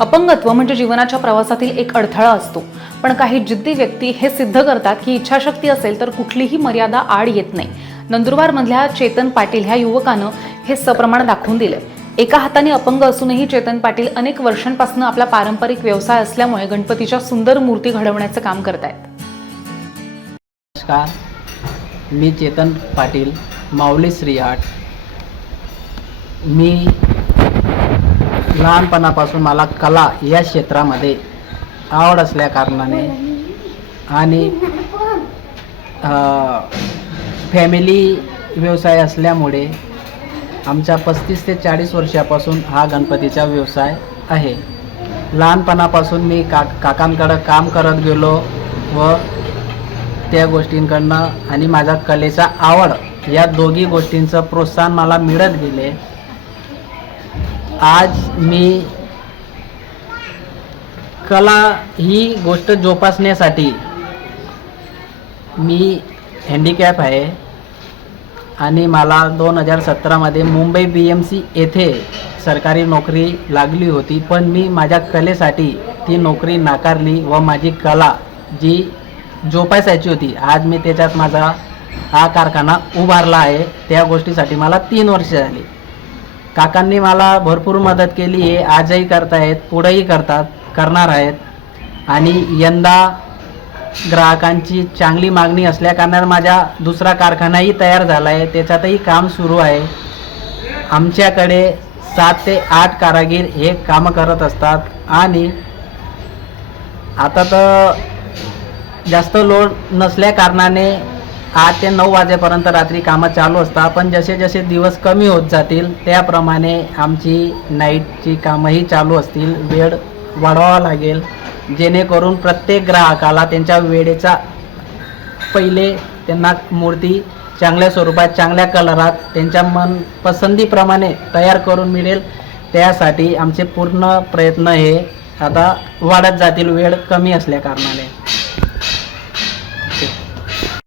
अपंगत्व म्हणजे जीवनाच्या प्रवासातील एक अडथळा असतो. पण काही जिद्दी व्यक्ती हे सिद्ध करतात की इच्छाशक्ती असेल तर कुठलीही मर्यादा आड येत नाही. नंदुरबारमधल्या चेतन पाटील ह्या युवकानं हे सप्रमाण दाखवून दिले एका हाताने अपंग असूनही चेतन पाटील अनेक वर्षांपासून आपला पारंपरिक व्यवसाय असल्यामुळे गणपतीच्या सुंदर मूर्ती घडवण्याचं काम करतायत. नमस्कार. मी चेतन पाटील माऊली श्री मी लहानपणापासून मला कला या क्षेत्रामध्ये आवड असल्या कारणाने आणि फॅमिली व्यवसाय असल्यामुळे आमच्या पस्तीस ते चाळीस वर्षापासून हा गणपतीचा व्यवसाय आहे. लहानपणापासून मी का काकांकडं काम करत गेलो व त्या गोष्टींकडनं आणि माझा कलेचा आवड या दोघी गोष्टींचं प्रोत्साहन मला मिळत गेले. आज मी कला ही गोष्ट जोपासण्यासाठी मी हँडिकॅप आहे. आणि मला दोन हजार सतरामध्ये मुंबई बी एम सी येथे सरकारी नोकरी लागली होती. पण मी माझ्या कलेसाठी ती नोकरी नाकारली व माझी कला जी जोपासायची होती आज मी त्याच्यात माझा हा कारखाना उभारला आहे. त्या गोष्टीसाठी मला तीन वर्ष झाली. काकांनी मला भरपूर मदत केली आहे. आजही करतायत पुढेही करतात करणार आहेत. आणि यंदा ग्राहकांची चांगली मागणी असल्याकारणानं माझ्या माझा दुसरा कारखानाही तयार झाला आहे त्याच्यातही काम सुरू आहे. आमच्याकडे सात ते आठ कारागीर हे कामं करत असतात. आणि आता तर जास्त लोड नसल्या कारणाने आठ ते नऊ वाजेपर्यंत रात्री कामं चालू असतात. पण जसे जसे दिवस कमी होत जातील त्याप्रमाणे आमची नाईटची कामंही चालू असतील. वेळ वाढवावा लागेल. जेणेकरून प्रत्येक ग्राहकाला त्यांच्या वेळेचा पहिले त्यांना मूर्ती चांगल्या स्वरूपात चांगल्या कलरात त्यांच्या मन पसंतीप्रमाणे तयार करून मिळेल. त्यासाठी आमचे पूर्ण प्रयत्न हे आता वाढत जातील. वेळ कमी असल्या कारणाने.